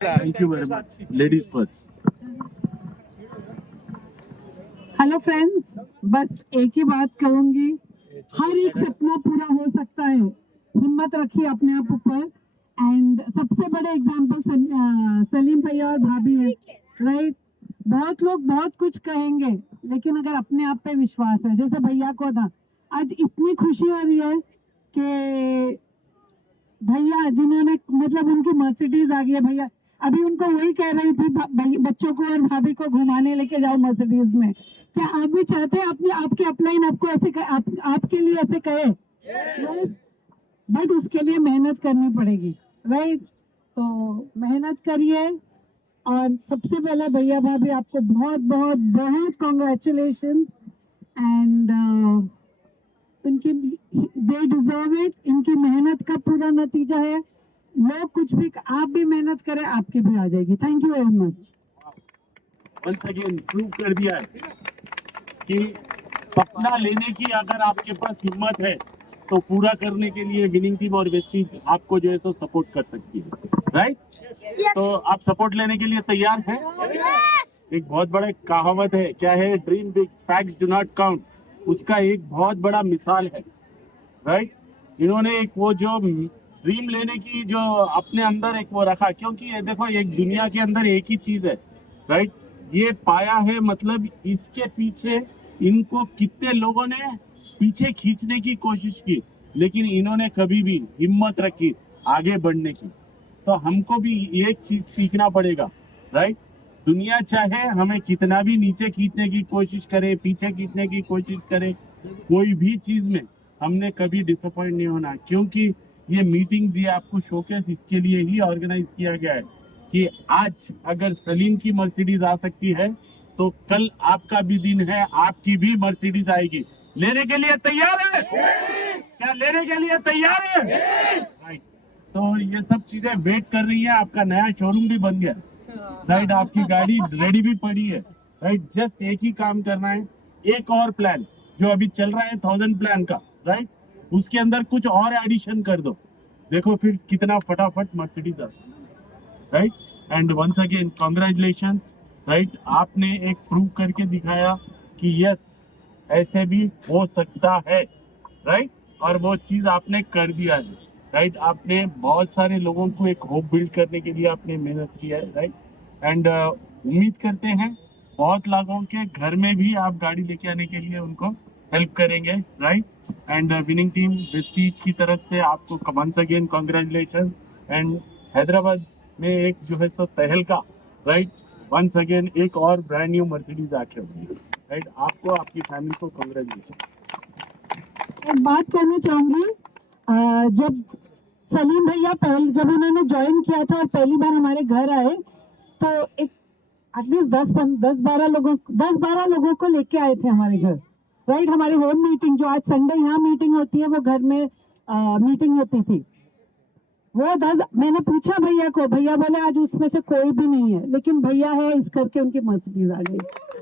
Thank you very much. Ladies first. Hello friends, बस एक ही बात कहूंगी, हर एक सपना पूरा हो सकता है। हिम्मत रखिए अपने आप ऊपर। एंड सबसे बड़े एग्जांपल सलीम भैया और भाभी है, राइट। बहुत लोग बहुत कुछ कहेंगे, लेकिन अगर अपने आप पे विश्वास है, जैसे भैया को था, आज इतनी खुशी हो रही है कि भैया जिन्होंने मतलब उनकी मर्सिडीज आ गई है। भैया अभी उनको वही कह रही थी, बच्चों को और भाभी को घुमाने लेके जाओ मर्सिडीज में। क्या आप भी चाहते हैं अपने आपके अपलाइन आपको ऐसे आपके लिए ऐसे कहे? बट उसके लिए मेहनत करनी पड़ेगी, राइट। तो मेहनत करिए। और सबसे पहले भैया भाभी आपको बहुत बहुत बहुत कॉन्ग्रेचुलेशन। एंड उनकी दे डिजर्व इट। इनकी मेहनत का पूरा नतीजा है। लोग कुछ भी, आप भी मेहनत करें, आपकी भी आ जाएगी। Thank you very much. Once again prove कर दिया है कि सपना लेने की अगर आपके पास हिम्मत है तो पूरा करने के लिए विनिंग टीम और वेस्टीज आपको जो है सो सपोर्ट कर सकती है, राइट। तो आप सपोर्ट लेने के लिए तैयार हैं? एक बहुत बड़ा कहावत है, क्या है? Dream big, facts do not count. उसका एक बहुत बड़ा मिसाल है, राइट। इन्होंने एक वो जो ड्रीम लेने की जो अपने अंदर एक वो रखा, क्योंकि ये देखो एक दुनिया के अंदर एक ही चीज है, राइट। ये पाया है, मतलब इसके पीछे इनको कितने लोगों ने पीछे खींचने की कोशिश की, लेकिन इन्होंने कभी भी हिम्मत रखी आगे बढ़ने की। तो हमको भी एक चीज सीखना पड़ेगा, राइट। दुनिया चाहे हमें कितना भी नीचे खींचने की कोशिश करे, पीछे खींचने की कोशिश करे, कोई भी चीज में हमने कभी डिसअपॉइंट नहीं होना। क्योंकि ये मीटिंग्स, ये आपको शोकेस इसके लिए ही ऑर्गेनाइज किया गया है कि आज अगर सलीम की मर्सिडीज आ सकती है तो कल आपका भी दिन है, आपकी भी मर्सिडीज आएगी। लेने के लिए तैयार है? क्या लेने के लिए तैयार है? राइट। तो ये सब चीजें वेट कर रही है। आपका नया शोरूम भी बन गया, राइट। आपकी गाड़ी रेडी भी पड़ी है, राइट। जस्ट एक ही काम करना है, एक और प्लान जो अभी चल रहा है 1000 प्लान का, राइट, उसके अंदर कुछ और एडिशन कर दो। देखो फिर कितना फटाफट मर्सिडीज आ, right. And once again congratulation, right. आपने एक प्रूव करके दिखाया कि यस ऐसे भी हो सकता है, राइट। और वो चीज आपने कर दिया है, राइट। आपने बहुत सारे लोगों को एक होप बिल्ड करने के लिए आपने मेहनत किया है, राइट। एंड उम्मीद करते हैं बहुत लोगों के घर में भी आप गाड़ी लेके आने के लिए उनको हेल्प करेंगे, right. And winning team Vestige की तरफ से आपको once again congratulation. And Hyderabad में एक जो है सो तहलका, राइट, वंस अगेन एक और ब्रांड न्यू मर्सिडीज आके होगी, राइट। आपको, आपकी फैमिली को कॉन्ग्रेचुलेशन। एक बात कहना चाहूंगी, जब सलीम भैया जब उन्होंने ज्वाइन किया था और पहली बार हमारे घर आए, तो एक एटलीस्ट 10-12 लोगों को लेके आए थे हमारे घर, राइट। हमारी होम मीटिंग, जो आज संडे यहाँ मीटिंग होती है, वो घर में मीटिंग होती थी। वो 10, मैंने पूछा भैया को, भैया बोले आज उसमें से कोई भी नहीं है, लेकिन भैया है इस करके उनकी मर्सिडीज आ गई,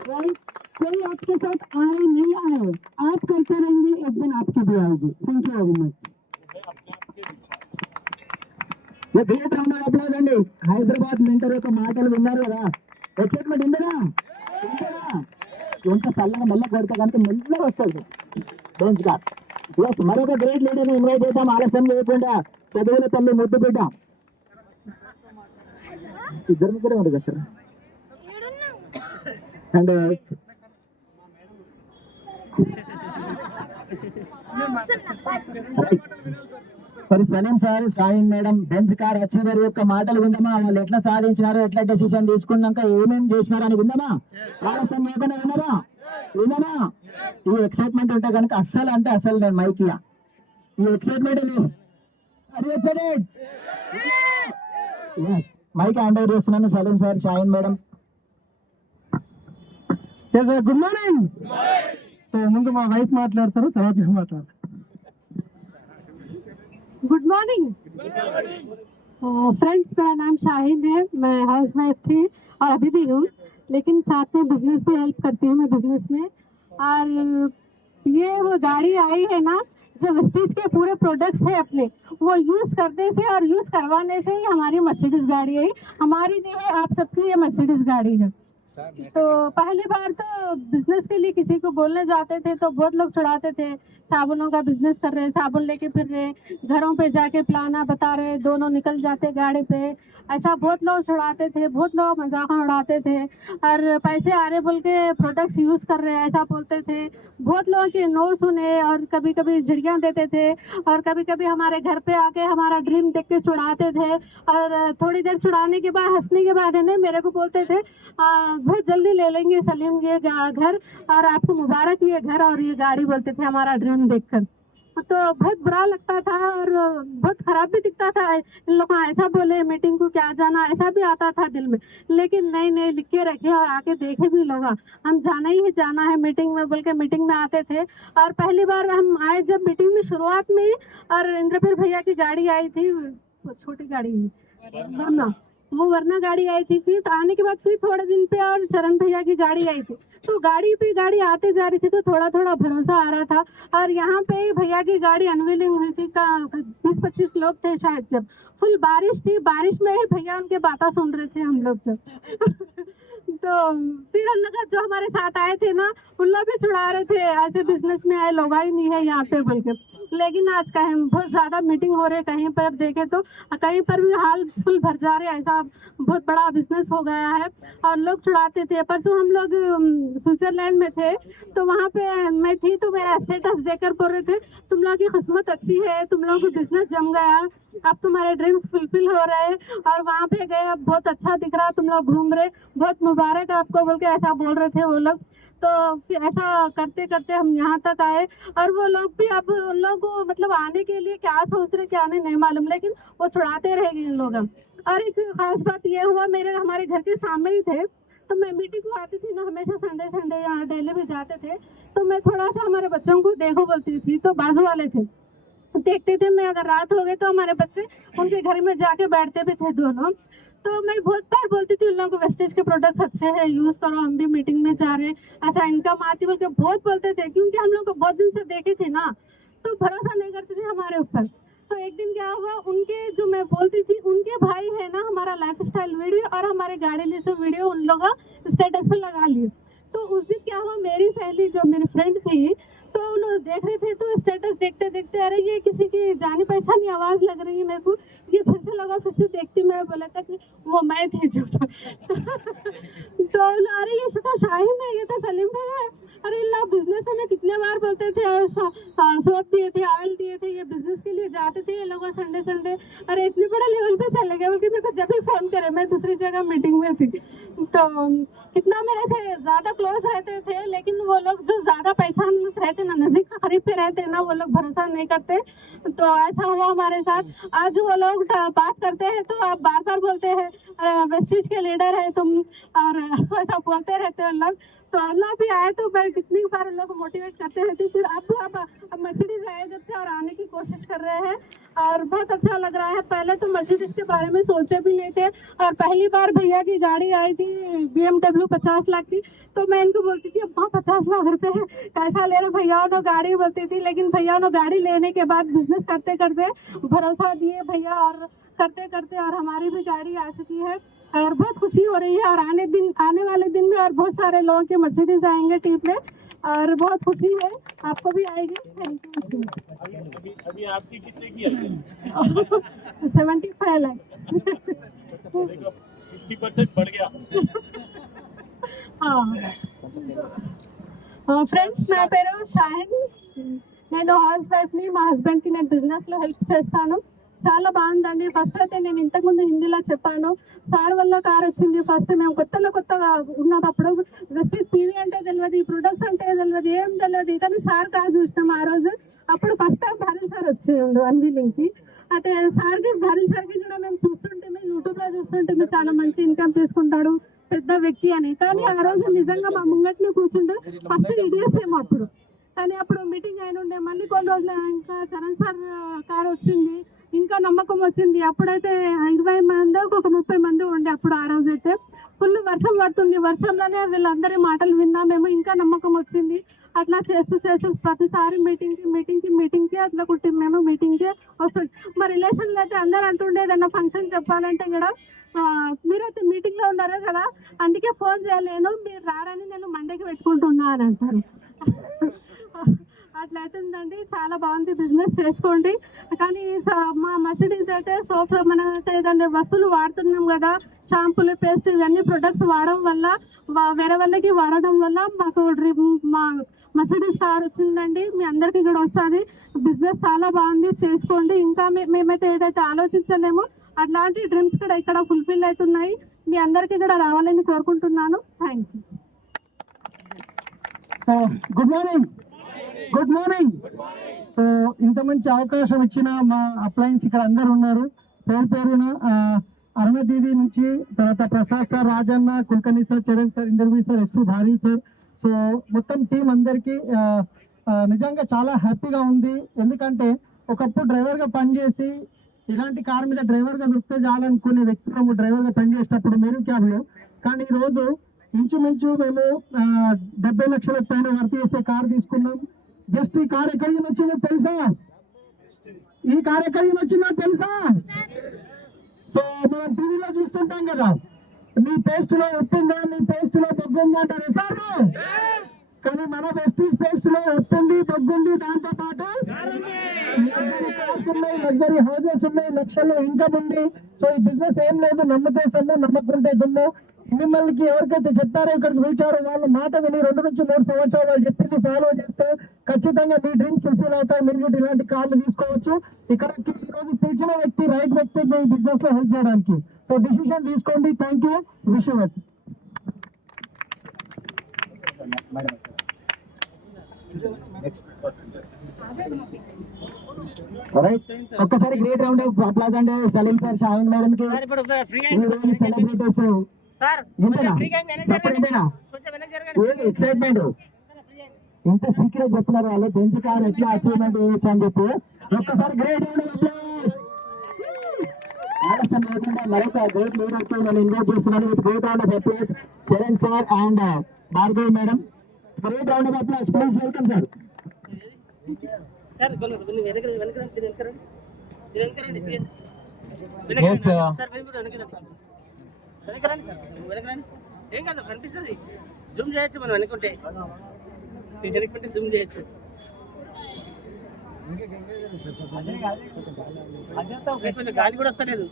राइट। कोई आपके साथ आए नहीं आए, आप करते रहेंगे, एक दिन आपकी भी आएगी। Thank you very much. Great round of applause అండి. హైదరాబాద్ మెంటర్ యొక్క మాటలు విన్నారు కదా? ఎక్సైట్మెంట్ ఉందా? ఎంత చల్లగా మెల్ల కొడితే కనుక మెల్లగా వస్తుంది బెంచ్ కార్. ఎస్, మరొక గ్రేట్ లీడర్ ని ఇన్వైట్ చేద్దాం ఆలస్యం చేయకుండా. చదువుల తల్లి ముద్దు బిడ్డ. ఇద్దరు ముగ్గురే ఉంది కదా సార్. అండ్ మరి Salim sir, Shaheen madam, Benz car achiever యొక్క మాటలు విందామా? వాళ్ళు ఎట్లా సాధించినారో, ఎట్లా డెసిషన్ తీసుకున్నాక ఏమేమి చేసినారో అని విందామా? ఆలస్యం లేకుండా విందామా? ఈ ఎక్సైట్మెంట్ ఉంటే కనుక అస్సలు అంటే అసలు నేను మైక్ ఇయ్య. ఈ ఎక్సైట్మెంట్ మైక్ హ్యాండ్ ఓవర్ చేస్తున్నాను Salim sir, Shaheen madam. Good morning. So ముందు మా వైఫ్ మాట్లాడతారు, తర్వాత నేను మాట్లాడతాను. गुड मॉर्निंग फ्रेंड्स, मेरा नाम शाहिन है। मैं हाउस वाइफ थी और अभी भी हूँ, लेकिन साथ में बिजनेस भी हेल्प करती हूँ मैं बिजनेस में। और ये वो गाड़ी आई है ना, जो वेस्टेज के पूरे प्रोडक्ट्स है अपने, वो यूज़ करने से और यूज़ करवाने से ही हमारी मर्सिडीज गाड़ी है, हमारी नहीं है, आप सबकी ये मर्सिडीज गाड़ी है। तो पहली बार तो बिजनेस के लिए किसी को बोलने जाते थे तो बहुत लोग छुड़ाते थे, साबुनों का बिजनेस कर रहे, साबुन लेके फिर रहे, घरों पे जाके प्लाना बता रहे, दोनों निकल जाते गाड़ी पे, ऐसा बहुत लोग छुड़ाते थे, बहुत लोग मजाक उड़ाते थे, और पैसे आ रहे बोल के प्रोडक्ट्स यूज़ कर रहे ऐसा बोलते थे। बहुत लोगों के नो सुने और कभी कभी झिड़कियाँ देते थे, और कभी कभी हमारे घर पे आके हमारा ड्रीम देख के छुड़ाते थे, और थोड़ी देर छुड़ाने के बाद, हंसने के बाद है ना, मेरे को बोलते थे बहुत जल्दी ले लेंगे सलीम ये घर, और आपको मुबारक ये घर और ये गाड़ी, बोलते थे हमारा ड्रीम देखकर। तो बहुत बुरा लगता था और बहुत खराब भी दिखता था, इन लोग ऐसा बोले मीटिंग को क्या जाना, ऐसा भी आता था दिल में, लेकिन नहीं नहीं लिख के रखे और आके देखे भी लोग, हम जाना ही जाना है मीटिंग में बोल के मीटिंग में आते थे। और पहली बार हम आए जब मीटिंग में शुरुआत में ही, और इंद्रपीर भैया की गाड़ी आई थी, छोटी गाड़ी वरना, वो वरना गाड़ी आई थी, फिर आने के बाद फिर थोड़े दिन पे और चरण भैया की गाड़ी आई थी, तो गाड़ी पे गाड़ी आते जा रही थी तो थोड़ा थोड़ा भरोसा आ रहा था। और यहाँ पे भैया की गाड़ी अनवीलिंग हुई थी, का 20-25 लोग थे शायद, जब फुल बारिश थी, बारिश में ही भैया उनके बातें सुन रहे थे हम लोग जब तो फिर हम लोग जो हमारे साथ आए थे ना, उन लोग भी छुड़ा रहे थे, ऐसे बिजनेस में आए लोग ही नहीं है यहाँ पे बोल के। लेकिन आज कहीं बहुत ज़्यादा मीटिंग हो रहे, कहीं पर देखे तो कहीं पर भी हाल फुल भर जा रहे, ऐसा बहुत बड़ा बिजनेस हो गया है और लोग छुड़ाते थे। परसों हम लोग स्विट्जरलैंड में थे, तो वहाँ पे मैं थी, तो मेरा स्टेटस देकर बोल रहे थे तुम लोग की किस्मत अच्छी है, तुम लोगों को बिजनेस जम गया, अब तुम्हारे ड्रीम्स फुलफिल हो रहे हैं, और वहाँ पे गए अब बहुत अच्छा दिख रहा, तुम लोग घूम रहे, बहुत मुबारक आपको बोल के ऐसा बोल रहे थे वो लोग। तो फिर ऐसा करते करते हम यहाँ तक आए, और वो लोग भी अब उन लोग को मतलब आने के लिए क्या सोच रहे क्या नहीं मालूम, लेकिन वो छुड़ाते रहेंगे इन लोग। और एक खास बात ये हुआ, हमारे घर के सामने ही थे, तो मैं मीटिंग को आती थी ना हमेशा, संडे संडे यहाँ डेली भी जाते थे, तो मैं थोड़ा सा हमारे बच्चों को देखो बोलती थी, तो बाजू वाले थे देखते थे, मैं अगर रात हो गई तो हमारे बच्चे उनके घर में जाके बैठते भी थे दोनों। तो मैं बहुत बार बोलती थी उन लोगों को वेस्टेज के प्रोडक्ट्स अच्छे हैं, यूज़ करो, हम भी मीटिंग में जा रहे हैं, ऐसा इनकम आती बोल के बहुत बोलते थे, क्योंकि हम लोग को बहुत दिन से देखे थे ना, तो भरोसा नहीं करते थे हमारे ऊपर। तो एक दिन क्या हुआ, उनके जो मैं बोलती थी उनके भाई है ना, हमारा लाइफ स्टाइल वीडियो और हमारे गाड़ी ले से वीडियो उन लोग स्टेटस पे लगा लिए। तो उस दिन क्या हुआ, मेरी सहेली जो मेरी फ्रेंड थी, तो उन लोग देख रहे थे, तो स्टेटस देखते देखते अरे ये किसी की जानी पहचानी आवाज़ लग रही है मेरे को, ये फिर से लगा, फिर से देखती, मैं बोला था कि वो मैं थी जो तो अरे ये तो शाहीन है, ये तो सलीम भाई है, अरे इन लोग बिजनेस में कितने बार बोलते थे, सोप दिए थे, ऑयल दिए थे, ये बिजनेस के लिए जाते थे ये लोग संडे संडे, अरे इतने बड़े लेवल पे चले गए, बल्कि मेरे को जब भी फोन करे, मैं दूसरी जगह मीटिंग में थी, तो कितना मेरे से ज़्यादा क्लोज रहते थे, लेकिन वो लोग जो ज़्यादा पहचान रहते ना, नज़दीक करीब पे रहते ना, वो लोग भरोसा नहीं करते। तो ऐसा हुआ हमारे साथ, आज वो लोग बात करते हैं तो आप बार बार बोलते हैं वेस्टेज के लीडर है तुम, और ऐसा बोलते रहते हैं लोग। तो अल्लाह भी आए तो मैं कितनी बार लोग को मोटिवेट करते रहती, फिर अब मर्सिडीज आए जब से और आने की कोशिश कर रहे हैं, और बहुत अच्छा लग रहा है। पहले तो मर्सिडीज के बारे में सोचे भी नहीं थे, और पहली बार भैया की गाड़ी आई थी BMW 50 लाख की, तो मैं इनको बोलती थी अम्मा 50 लाख रुपए है, कैसा ले रहे भैया, ने गाड़ी बोलती थी, लेकिन भैया ने गाड़ी लेने के बाद बिजनेस करते करते भरोसा दिए भैया, और करते करते और हमारी भी गाड़ी आ चुकी है, और बहुत खुशी हो रही है। और आने वाले दिन में और बहुत सारे लोगों के मर्सिडीज आएंगे टीम में, और बहुत खुशी है, आपको भी आएगी। Thank you. अभी आपकी कितने की है? 75 लाख। देखो 50% बढ़ गया। ఫ్రెండ్స్ నా పేరు షాహిన్, నేను హౌస్ వైఫ్ని, మా హస్బెండ్కి నేను బిజినెస్లో హెల్ప్ చేస్తాను. చాలా బాగుందండి. ఫస్ట్ అయితే నేను ఇంతకుముందు హిందీలో చెప్పాను, సార్ వల్ల కార్ వచ్చింది. ఫస్ట్ మేము కొత్తగా ఉన్నప్పుడు వెస్టేజ్ టీవీ అంటే తెలియదు, ఈ ప్రొడక్ట్స్ అంటే తెలియదు, ఏం తెలియదు, కానీ సార్ కార్ చూసినాం ఆ రోజు. అప్పుడు ఫస్ట్ టైం భారీ సార్ వచ్చేయండు అన్వీలింగ్కి. అయితే భారీ సార్కి కూడా మేము చూస్తుంటే, యూట్యూబ్లో చూస్తుంటే చాలా మంచి ఇన్కమ్ తీసుకుంటాడు, పెద్ద వ్యక్తి అని. కానీ ఆ రోజు నిజంగా మా ముంగట్ని కూర్చుంటే ఫస్ట్ ఇడియస్ ఏమో అప్పుడు, కానీ అప్పుడు మీటింగ్ అయిన ఉండే. మళ్ళీ కొన్ని రోజులు ఇంకా చరణ్ సార్ కార్ వచ్చింది, ఇంకా నమ్మకం వచ్చింది. అప్పుడైతే 20 మంది ఒక 30 మంది ఉండే అప్పుడు. ఆ రోజైతే ఫుల్ వర్షం పడుతుంది, వర్షంలోనే వీళ్ళందరి మాటలు విన్నామేమో, ఇంకా నమ్మకం వచ్చింది. అట్లా చేస్తూ చేస్తూ ప్రతిసారి మీటింగ్కి అట్లా మేము మీటింగ్కి వస్తుండే. మా రిలేషన్లో అయితే అందరూ అంటుండే ఏదన్నా ఫంక్షన్ చెప్పాలంటే కూడా మీరైతే మీటింగ్లో ఉన్నారు కదా అందుకే ఫోన్ చేయలేను, మీరు రారని నేను మండేకి పెట్టుకుంటున్నా అని అంటారు. అట్లయితుందండి. చాలా బాగుంది, బిజినెస్ చేసుకోండి. కానీ మా మర్సిడీస్ అయితే సోప్ మన ఏదైనా వస్తువులు వాడుతున్నాం కదా, షాంపూలు, పేస్ట్, ఇవన్నీ ప్రొడక్ట్స్ వాడడం వల్ల వేరే వాళ్ళకి వాడడం వల్ల మాకు మా మర్సిడీస్ కార్ వచ్చిందండి. మీ అందరికీ కూడా వస్తుంది. బిజినెస్ చాలా బాగుంది, చేసుకోండి. ఇంకా మేమైతే ఏదైతే ఆలోచించలేమో అట్లాంటి డ్రీమ్స్ కూడా ఇక్కడ ఫుల్ఫిల్ అవుతున్నాయి. మీ అందరికీ కూడా రావాలని కోరుకుంటున్నాను. Thank you. Good morning. Good morning. So ఇంత మంచి అవకాశం ఇచ్చిన మా అప్లయన్స్ ఇక్కడ అందరు ఉన్నారు. పేరు పేరున అరుణ దీది నుంచి, తర్వాత Prasad sir, Rajanna, Kulkarni sir, Charan sir, interview sir, SP భారీ సార్, సో మొత్తం టీం అందరికీ నిజంగా చాలా హ్యాపీగా ఉంది. ఎందుకంటే ఒకప్పుడు డ్రైవర్గా పనిచేసి ఇలాంటి కార్ మీద డ్రైవర్గా దొరికితే చాలనుకునే వ్యక్తులము డ్రైవర్గా పనిచేసేటప్పుడు మెరూ క్యాబ్లో. కానీ ఈరోజు ఇంచుమించు మేము 70 లక్షలకు పైన వర్క్ చేసే కార్ తీసుకున్నాం. జస్ట్ ఈ కార్ ఎక్కడికి వచ్చిందో తెలుసా? ఈ కార్ ఎక్కడికి వచ్చిందో తెలుసా? సో మనం టీవీలో చూస్తుంటాం కదా, మీ పేస్ట్ లో ఉప్పిందా, మీ పేస్ట్ లో బొగ్గుందా అంటారు సార్. కానీ మన వెస్టీజ్ పేస్ట్ లో ఉప్పింది, బొగ్గుంది, దాంతో పాటు లగ్జరీ కార్స్ ఉన్నాయి, లగ్జరీ హౌజెస్ ఉన్నాయి, లక్షల్లో ఇన్కమ్ ఉంది. సో ఈ బిజినెస్ ఏం లేదు, నమ్మితే సొమ్ము, నమ్మకుంటే దుమ్ము. మిమ్మల్ని ఎవరికైతే చెప్పారో ఇక్కడికి పిలిచారో వాళ్ళ మాట విని 2 నుంచి 3 సంవత్సరాలు వాళ్ళు చెప్పింది ఫాలో చేస్తే ఖచ్చితంగా మీ డ్రీమ్స్ ఫుల్ఫిల్ అవుతాయి. మీరు ఇలాంటి కార్లు తీసుకోవచ్చు. ఇక్కడికి ఈరోజు పిలిచిన వ్యక్తి రైట్ వ్యక్తి మీ బిజినెస్ లో హెల్ప్ చేయడానికి. సో డిసిషన్ తీసుకోండి. Thank you. Wish you well. ఒక్కసారి గ్రేట్ రౌండ్ ఆఫ్ అప్లాజ్ అండి సలీం సార్, షాహిన్ మేడం కి, సెలబ్రిటీస్ ఎక్సైట్మెంట్. ఇంత సీక్రెట్ చెప్తున్నారు వాళ్ళు, బెంచ్ కార్ ఎట్లా అచీవ్మెంట్ చేయొచ్చు అని చెప్పి. ఒక్కసారి గ్రేట్ రౌండ్ ఆఫ్ ఆలస్యం లేకుండా మరొక గ్రేట్ లీడర్ తో నేను ఇన్వైట్ చేస్తున్నాను. With great round of applause Charan sir and Bhargavi madam. Great round of applause. Please welcome sir. ఏం కాదు, కనిపిస్తుంది. జూమ్ చేయొచ్చు, మనం వెనుకుంటే వెనుకుంటే జూమ్ చేయొచ్చు. గాలి కూడా వస్తలేదు.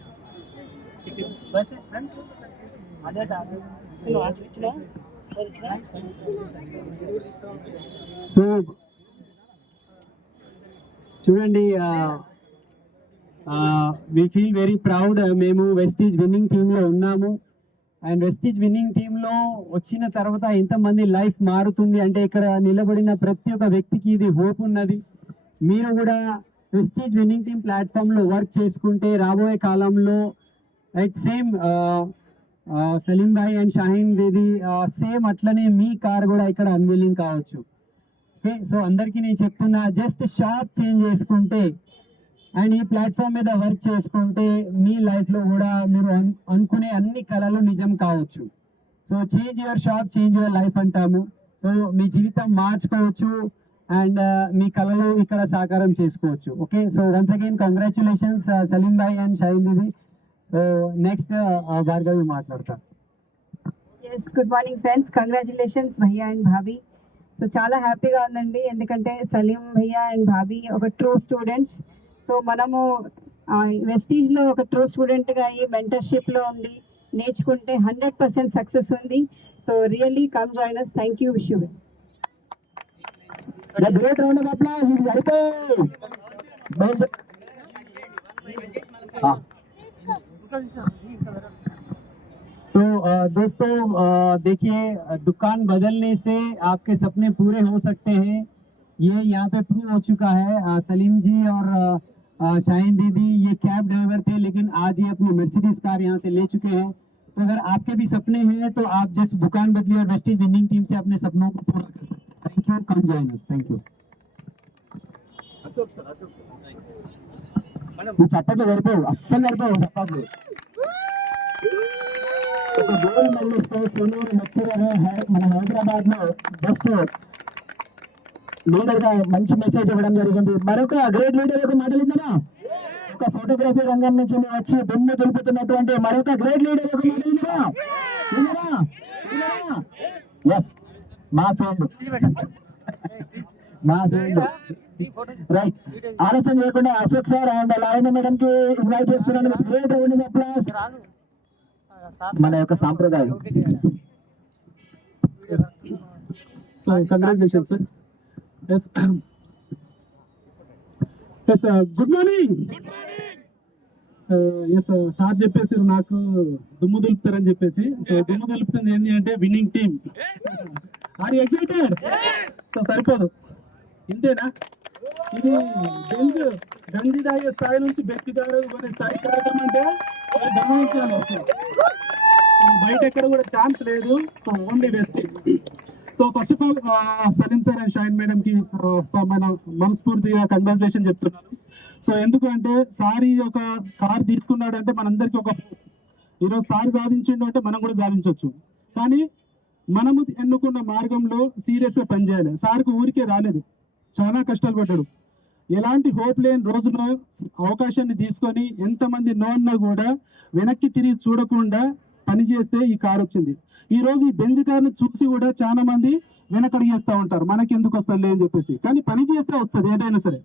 సో చూడండి, వి ఫీల్ వెరీ ప్రౌడ్. మేము వెస్టీజ్ విన్నింగ్ టీంలో ఉన్నాము. అండ్ వెస్టీజ్ విన్నింగ్ టీంలో వచ్చిన తర్వాత ఎంతమంది లైఫ్ మారుతుంది అంటే ఇక్కడ నిలబడిన ప్రతి ఒక్క వ్యక్తికి ఇది హోప్ ఉన్నది. మీరు కూడా వెస్టీజ్ విన్నింగ్ టీం ప్లాట్ఫామ్లో వర్క్ చేసుకుంటే రాబోయే కాలంలో right same Salim bhai and Shaheen didi same అట్లనే మీ కార్ కూడా ఇక్కడ అన్వీలింగ్ కావచ్చు. ఓకే, సో అందరికీ నేను చెప్తున్నా, జస్ట్ షాప్ చేంజ్ చేసుకుంటే అండ్ ఈ ప్లాట్ఫామ్ మీద వర్క్ చేసుకుంటే మీ లైఫ్లో కూడా మీరు అనుకునే అన్ని కళలు నిజం కావచ్చు. So change your shop, change your life అంటాము. సో మీ జీవితం మార్చుకోవచ్చు అండ్ మీ కళలు ఇక్కడ సాకారం చేసుకోవచ్చు. Okay, so once again congratulations Salim bhai and Shaheen didi. So next Bhargavi మాట్లాడతారు. Yes, good morning friends. Congratulations bhaiya and bhabhi. So చాలా హ్యాపీగా ఉందండి, ఎందుకంటే సలీం భయ్యా అండ్ భాబీ ఒక ట్రూ స్టూడెంట్స్. సో మనము వెస్టీజ్లో ఒక ట్రూ స్టూడెంట్గా అయ్యి మెంటర్షిప్లో ఉండి నేర్చుకుంటే 100% సక్సెస్ ఉంది. So really come join us. Thank you. Wish you well. Great round of applause. ఇది సరిపోయి तो दोस्तों देखिए, दुकान बदलने से आपके सपने पूरे हो सकते हैं. ये यहाँ पे प्रूव हो चुका है. सलीम जी और शाहीन दीदी ये कैब ड्राइवर थे, लेकिन आज ये अपनी मर्सिडीज कार यहाँ से ले चुके हैं. तो अगर आपके भी सपने हैं तो आप जस्ट दुकान बदलिए और वेस्टीज विनिंग टीम से अपने सपनों को पूरा कर सकते हैं. Thank you. Come join us. Thank you. చప్పట్లు సరిపోవు, అస్సలు సరిపోవు చప్పట్లు. ఒక గోల్డ్ మెడలిస్ట్ సీనియర్ లెక్చరర్ మన హైదరాబాద్ లో బెస్ట్ లీడర్ గా మంచి మెసేజ్ ఇవ్వడం జరిగింది. మరొక గ్రేట్ లీడర్ యొక్క మాటలు ఇందనా, ఒక ఫోటోగ్రఫీ రంగం నుంచి వచ్చి దుమ్ము దులుపుతున్నటువంటి మరొక గ్రేట్ లీడర్ యొక్క మాటలు ఇందనా. ఎస్, మా ఫ్రెండ్ రైట్. ఆలస్యం చేయకుండా Ashok sir and Lavanya madam కి ఇన్వైట్ చేస్తున్నాను. Great round applause. మన యొక్క సాంప్రదాయం. So congratulations, sir. Yes. Yes, good morning. Yes sir చెప్పేసారు నాకు దుమ్ము దులుపుతారని చెప్పేసి. సో దుమ్ము దులుపుతుంది ఏంటి అంటే winning team. Are you excited? So సరిపోదు, ఇంతేనా? ఇది గంజి తాగే స్థాయి నుంచి బెస్ట్ తాగే స్థాయికి రావడం అంటే గమనించాలి. బయట ఎక్కడ కూడా ఛాన్స్ లేదు. So only Vestige. So first of all Salim sir and Shaheen madam కి మన మనస్ఫూర్తిగా కంగ్రాచులేషన్ చెప్తున్నాను. సో ఎందుకంటే సార్ ఈ ఒక కార్ తీసుకున్నాడు అంటే మనందరికీ ఒక ఈరోజు సార్ సాధించిండు అంటే మనం కూడా సాధించవచ్చు. కానీ మనము ఎన్నుకున్న మార్గంలో సీరియస్గా పనిచేయాలి. సార్కు ఊరికే రాలేదు, చాలా కష్టాలు పడ్డాడు. ఎలాంటి హోప్ లేని రోజున అవకాశాన్ని తీసుకొని ఎంతమంది నో అన్నా కూడా వెనక్కి తిరిగి చూడకుండా పని చేస్తే ఈ కార్ వచ్చింది. ఈ రోజు ఈ బెంజ్ కార్ను చూసి కూడా చాలా మంది వెనకడిగేస్తూ ఉంటారు, మనకి ఎందుకు వస్తుంది అని చెప్పేసి. కానీ పని చేస్తే వస్తుంది ఏదైనా సరే.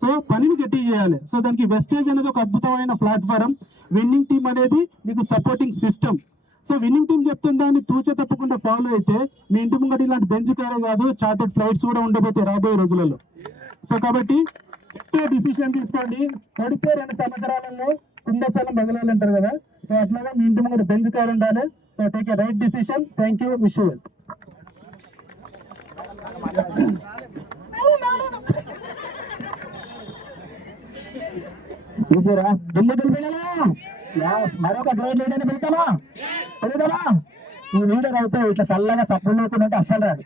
సో పనిని గట్టి చేయాలి. సో దానికి వెస్టేజ్ అనేది ఒక అద్భుతమైన ప్లాట్ఫారం. విన్నింగ్ టీమ్ అనేది మీకు supporting system. So winning team చెప్తున్న దాన్ని తూచే తప్పకుండా ఫాలో అయితే మీ ఇంటి ముంగట ఇలాంటి బెంచ్ కారే కాదు, చార్టెడ్ ఫ్లైట్స్ కూడా ఉండబోతాయి రాబోయే రోజులలో. సో కాబట్టి గట్టిగా డిసిషన్ తీసుకోండి. పడితే 2 సంవత్సరాలలో కుంభస్థలం బదలాలంటారు కదా. సో అట్లాగా మీ ఇంటి ముంగట బెంచ్ కార్ ఉండాలి. So take a right decision. Thank you. Wish you. చూసారా దుమ్ము దులిపేయాలా? మరొక గ్రేట్ లీడర్ పెడతామా పెడతామా? ఈ లీడర్ అయితే ఇట్లా చల్లగా సప్పుడు లేకుండా అంటే అస్సలు రాదు.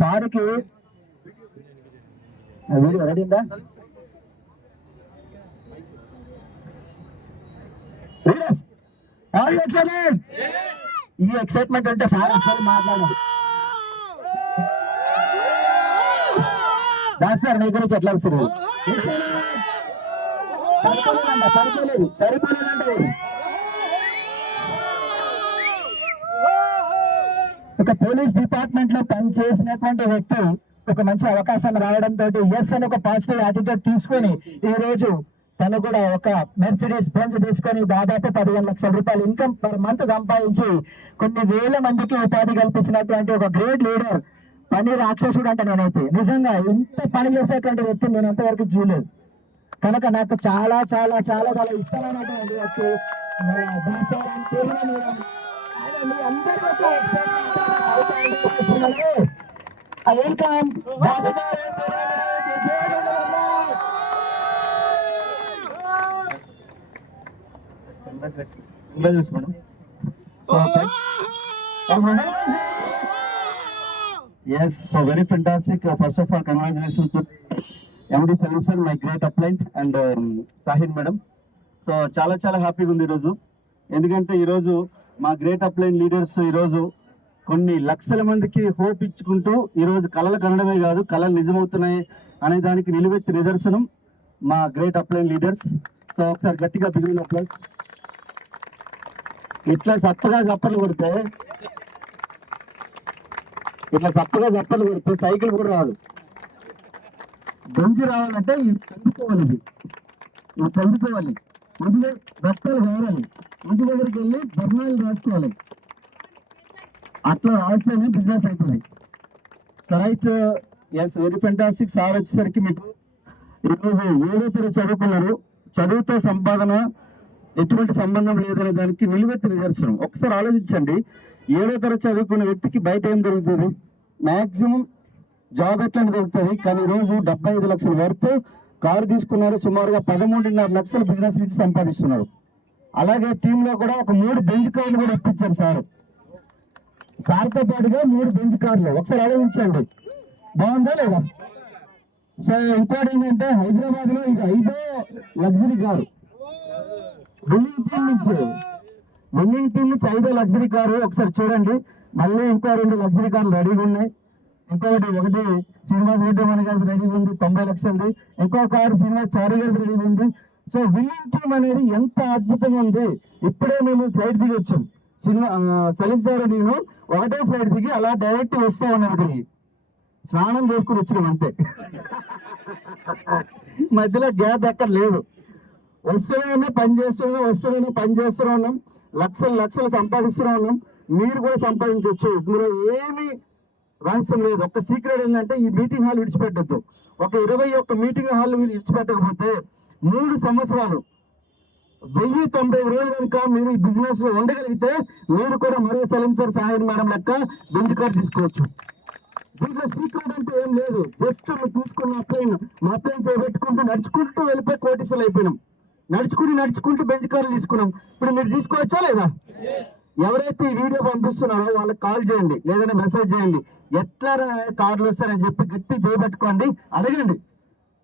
సార్కి వీడియో రెడీందా? ఈ ఎక్సైట్మెంట్ అంటే సార్ అసలు మాట్లాడారు. దాస్ సార్ నీ గురించి ఎట్లా వస్తుంది? సరిపోలేదంటే ఒక పోలీస్ డిపార్ట్మెంట్ లో పనిచేసినటువంటి వ్యక్తి ఒక మంచి అవకాశం రావడంతో ఎస్ అని ఒక పాజిటివ్ యాటిట్యూడ్ తీసుకొని ఈ రోజు తను కూడా ఒక మెర్సిడీస్ బెంజ్ తీసుకొని దాదాపు 15 లక్షల రూపాయలు ఇన్కమ్ పర్ మంత్ సంపాదించి కొన్ని వేల మందికి ఉపాధి కల్పించినటువంటి ఒక గ్రేట్ లీడర్. పని రాక్షసుడు అంటే నేనైతే నిజంగా ఇంత పని చేసేటువంటి వ్యక్తిని నేను ఎంతవరకు చూడలేదు. కనుక నాకు చాలా చాలా చాలా చాలా ఇష్టమైనటువంటి వ్యక్తి Yes, so very fantastic. First of all, congratulations to MD Salim sir, my great upline, and Sahid madam. So చాలా చాలా హ్యాపీగా ఉంది ఈరోజు. ఎందుకంటే ఈరోజు మా గ్రేట్ అప్లైన్ లీడర్స్ ఈరోజు కొన్ని లక్షల మందికి హోప్ ఇచ్చుకుంటూ ఈరోజు కళలు కనడమే కాదు కళలు నిజమవుతున్నాయి అనే దానికి నిలువెత్తి నిదర్శనం మా గ్రేట్ అప్లైన్ లీడర్స్. సో ఒకసారి గట్టిగా బిగిన ప్లస్ ఇట్లా చప్పగా చప్పట్లు కొడితే సైకిల్ కూడా రాదు. బెంచ్ రావాలంటే ఇవి చదువుకోవాలి, ఇవి చదువుకోవాలి, ఇంటి బస్తాలు కావాలి, ఇంటి దగ్గరికి వెళ్ళి బర్ణాలు రాసుకోవాలి. అట్లా రాస్తేనే బిజినెస్ అవుతుంది. So right, yes very fantastic. Sir వచ్చేసరికి మీకు ఈరోజు 7వ తరగతి చదువుకున్నారు. చదువుతో సంపాదన ఎటువంటి సంబంధం లేదనే దానికి నిలువెత్తి నిదర్శనం. ఒకసారి ఆలోచించండి, 7వ తరగతి చదువుకున్న వ్యక్తికి బయట ఏం దొరుకుతుంది? మ్యాక్సిమం జాబ్ ఎట్లా దొరుకుతుంది. కానీ ఈరోజు 75 లక్షల వరకు కారు తీసుకున్నారు. సుమారుగా 13.5 లక్షల బిజినెస్ నుంచి సంపాదిస్తున్నారు. అలాగే టీంలో కూడా ఒక 3 బెంచ్ కార్లు కూడా ఇప్పించారు సార్తో పాటుగా 3 బెంచ్ కార్లు. ఒకసారి ఆలోచించండి, బాగుందా లేదా? సో ఇంకోటి ఏంటంటే హైదరాబాద్ లో ఇది 5వ లగ్జరీ కారు. విన్నింగ్ టీం నుంచి 5వ లగ్జరీ కారు. ఒకసారి చూడండి, మళ్ళీ ఇంకో 2 లగ్జరీ కార్లు రెడీగా ఉన్నాయి. ఇంకొకటి శ్రీనివాస్ రెడ్డి మన గారి రెడీ ఉంది 90 లక్షలది, ఇంకో కారు శ్రీనివాస్ చారి గారి రెడీ ఉంది. సో విన్నింగ్ టీమ్ అనేది ఎంత అద్భుతంగా ఉంది. ఇప్పుడే మేము ఫ్లైట్ దిగి వచ్చాం, సలీం సార్ నేను ఒకటే ఫ్లైట్ దిగి అలా డైరెక్ట్ వస్తా ఉన్నాం ఇక్కడికి, స్నానం చేసుకుని వచ్చినాం అంతే. మధ్యలో గ్యాప్ ఎక్కడ లేదు. వస్తూనే పని చేస్తూనే ఉన్నాం, లక్షలు సంపాదిస్తూనే ఉన్నాం. మీరు కూడా సంపాదించవచ్చు, ఇందులో ఏమీ రహస్యం లేదు. ఒక సీక్రెట్ ఏంటంటే ఈ మీటింగ్ హాల్ విడిచిపెట్టద్దు. ఒక 21 మీటింగ్ హాల్ మీరు విడిచిపెట్టకపోతే 3 సంవత్సరాలు 1090 రోజులు కనుక మీరు ఈ బిజినెస్ లో ఉండగలిగితే మీరు కూడా మరో సలీం సార్ సాయి మేడం లెక్క బెంచ్ కార్ తీసుకోవచ్చు. దీంట్లో సీక్రెట్ అంటే ఏం లేదు. జస్ట్ మీరు తీసుకున్న మా అప్లైన్ చేపెట్టుకుంటూ నడుచుకుంటూ వెళ్ళిపోయి కోటీసులు అయిపోయినాం. నడుచుకుంటూ బెంచ్ కార్లు తీసుకున్నాం. ఇప్పుడు మీరు తీసుకోవచ్చా లేదా? ఎవరైతే ఈ వీడియో పంపిస్తున్నారో వాళ్ళకి కాల్ చేయండి, లేదంటే మెసేజ్ చేయండి. ఎట్లా కార్లు వస్తారని చెప్పి గట్టి చేయబెట్టుకోండి, అడగండి.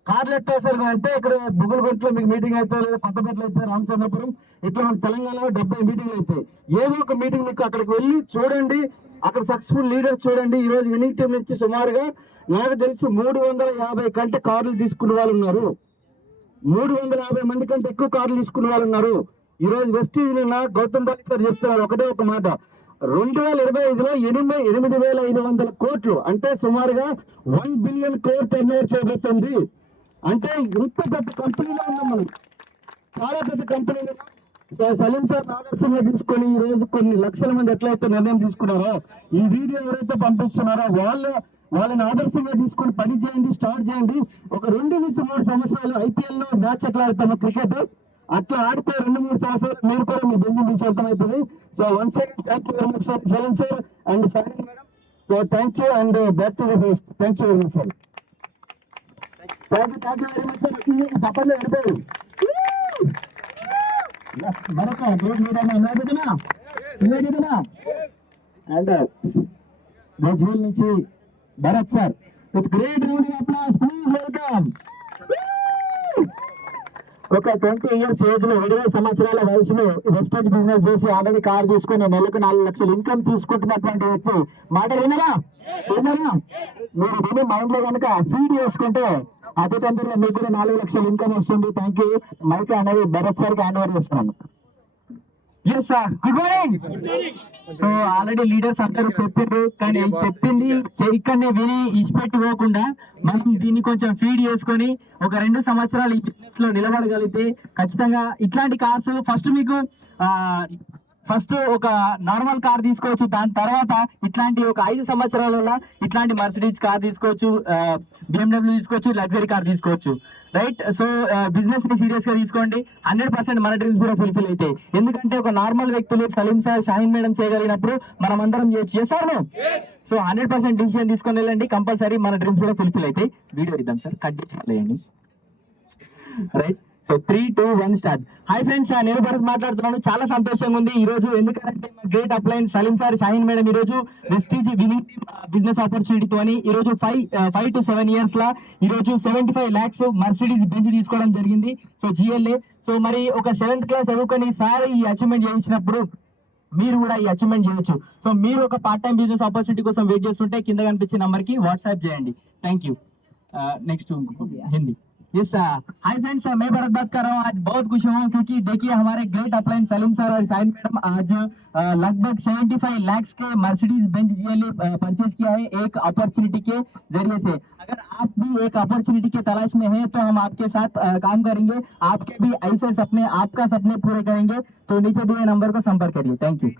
కార్లు ఎట్లా వస్తారు అంటే ఇక్కడ బుగులగుంటలో మీకు మీటింగ్ అయితే, లేదా కొత్తపేటలో అయితే, రామచంద్రపురం, ఇట్లా మన తెలంగాణలో 70 మీటింగ్లు అవుతాయి. ఏదో ఒక మీటింగ్ మీకు అక్కడికి వెళ్ళి చూడండి, అక్కడ సక్సెస్ఫుల్ లీడర్స్ చూడండి. ఈ రోజు విన్నింగ్ టీం నుంచి సుమారుగా నాకు తెలిసి 350 కంటే కార్లు తీసుకున్న వాళ్ళు ఉన్నారు. 350 మంది కంటే ఎక్కువ కార్లు తీసుకున్న వాళ్ళు ఉన్నారు. ఈ రోజు వెస్టీజ్ నిన్న గౌతమ్ బాలి సార్ చెప్తున్నారు ఒకటే ఒక మాట, 2025లో 8,500 కోట్లు అంటే సుమారుగా 1 బిలియన్ కోర్ టర్న్ ఓవర్ చేయబోతుంది. అంటే ఇంత పెద్ద కంపెనీలో ఉన్నాం మనం, చాలా పెద్ద కంపెనీలో. సలీం సార్ ఆదర్శంగా తీసుకొని ఈ రోజు కొన్ని లక్షల మంది ఎట్లయితే నిర్ణయం తీసుకున్నారో, ఈ వీడియో ఎవరైతే పంపిస్తున్నారో వాళ్ళని ఆదర్శంగా తీసుకొని పని చేయండి, స్టార్ట్ చేయండి. ఒక 2 నుంచి 3 సంవత్సరాలు IPL లో మ్యాచ్ ఎట్లా ఆడతాము క్రికెట్, అట్లా ఆడితే 2-3 సంవత్సరాలు మీరు కూడా మీ బెంచ్ అర్థమవుతుంది. So once again thank you very much Salim sir and Sai madam. So thank you and back to the host. Thank you very much sir. Thank you very much sir. ఈ సఫర్లో వెళ్ళిపోయారు మరొక గ్రేట్ లీడర్ అండ్ గజ్వేల్ నుంచి Bharat sir. With great round of applause please welcome. ఒక 20 years age లో 20 సంవత్సరాల వయసులో Vestige business చేసి ఆల్రెడీ కార్ తీసుకుని నెలకు 4 లక్షలు ఇన్కమ్ తీసుకుంటున్నటువంటి వ్యక్తి మాట విన్నారా? మీరు విని మైండ్ లో కనుక ఫీడ్ చేసుకుంటే అతి తొందరలో మీకు కూడా 4 లక్షలు ఇన్కమ్ వస్తుంది. Thank you. మైక్ అనేది భరత్ సార్ కి హ్యాండ్ ఓవర్ చేస్తున్నాను. Yes sir, good morning. So already leaders అందరూ చెప్పారు, కానీ చెప్పింది ఇక్కడనే విని ఇచ్చిపెట్టి పోకుండా మనం దీన్ని కొంచెం ఫీడ్ చేసుకొని ఒక 2 సంవత్సరాలు ఈ బిజినెస్ లో నిలబడగలిగితే ఖచ్చితంగా ఇట్లాంటి కార్స్ ఫస్ట్ ఒక నార్మల్ కార్ తీసుకోవచ్చు, దాని తర్వాత ఇట్లాంటి ఒక 5 సంవత్సరాలలో ఇట్లాంటి మర్సిడీస్ కార్ తీసుకోవచ్చు, BMW తీసుకోవచ్చు, లగ్జరీ కార్ తీసుకోవచ్చు. రైట్. సో బిజినెస్ ని సీరియస్ గా తీసుకోండి. 100% మన డ్రీమ్స్ కూడా ఫుల్ఫిల్ అవుతాయి. ఎందుకంటే ఒక నార్మల్ వ్యక్తులు సలీం సార్, షాహీన్ మేడం చేయగలిగినప్పుడు మనం అందరం చేయొచ్చు. చేస్తారు. సో 100% డిసిషన్ తీసుకొని వెళ్ళండి, కంపల్సరీ మన డ్రీమ్స్ కూడా ఫుల్ఫిల్ అవుతాయి. వీడియో ఇద్దాం సార్, కట్ చేసి. Right. So 3, 2, 1 start. Hi friends, నేను భరత్ మాట్లాడుతున్నాను. చాలా సంతోషంగా ఉంది ఈ రోజు, ఎందుకంటే great upline Salim sir, Shaheen madam ఈ రోజు వెస్టీజ్ వినింగ్ బిజినెస్ ఆపర్చునిటీతో ఈ రోజు 5 to 7 ఇయర్స్ లా ఈ రోజు 75 lakhs మర్సిడీస్ బెంజ్ తీసుకోవడం జరిగింది. So GLA. సో మరి ఒక 7th క్లాస్ చదువుకొని సార్ ఈ అచీవ్మెంట్ చేయించినప్పుడు మీరు కూడా ఈ అచీవ్మెంట్ చేయొచ్చు. సో మీరు ఒక పార్ట్ టైం బిజినెస్ ఆపర్చునిటీ కోసం వెయిట్ చేస్తుంటే కింద కనిపించే నంబర్ కి వాట్సాప్ చేయండి. Thank you. Next Hindi. Yes hi friends, मैं भरत बात कर रहा हूँ। आज बहुत खुश हूँ क्योंकि देखिए हमारे ग्रेट अपलाइन सलीम सर और शाहिन मैडम आज लगभग 75 लाख के मर्सिडीज बेंज GLA परचेज किया है एक अपॉर्चुनिटी के जरिए से। अगर आप भी एक अपॉर्चुनिटी के तलाश में हैं तो हम आपके साथ काम करेंगे, आपके भी ऐसे सपने, आपका सपने पूरे करेंगे। तो नीचे दिए नंबर को संपर्क करिए। Thank you.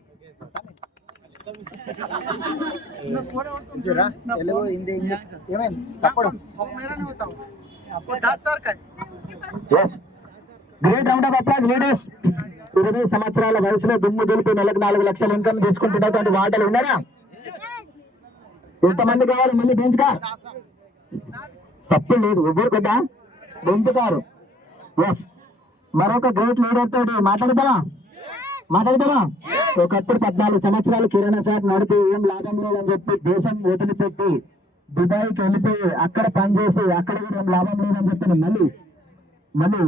Great round of applause leaders. 20 సంవత్సరాల వయసులో దుమ్ము దులిపి నెలకు 4 లక్షల ఇన్కమ్ తీసుకుంటున్నటువంటి వాటలు ఉన్నారా? ఎంతమంది కావాలి మళ్ళీ బెంచ్ కార్? తప్పు లేదు, ఎవరు కదా బెంచ్ కారు. ఎస్, మరొక గ్రేట్ లీడర్ తోటి మాట్లాడతావా? ఒకప్పుడు 14 సంవత్సరాలు కిరాణా షాప్ నడిపి ఏం లాభం లేదని చెప్పి దేశం వదిలిపెట్టి దుబాయ్కి వెళ్ళిపోయి అక్కడ పనిచేసి అక్కడ కూడా ఏం లాభం లేదని చెప్పి మళ్ళీ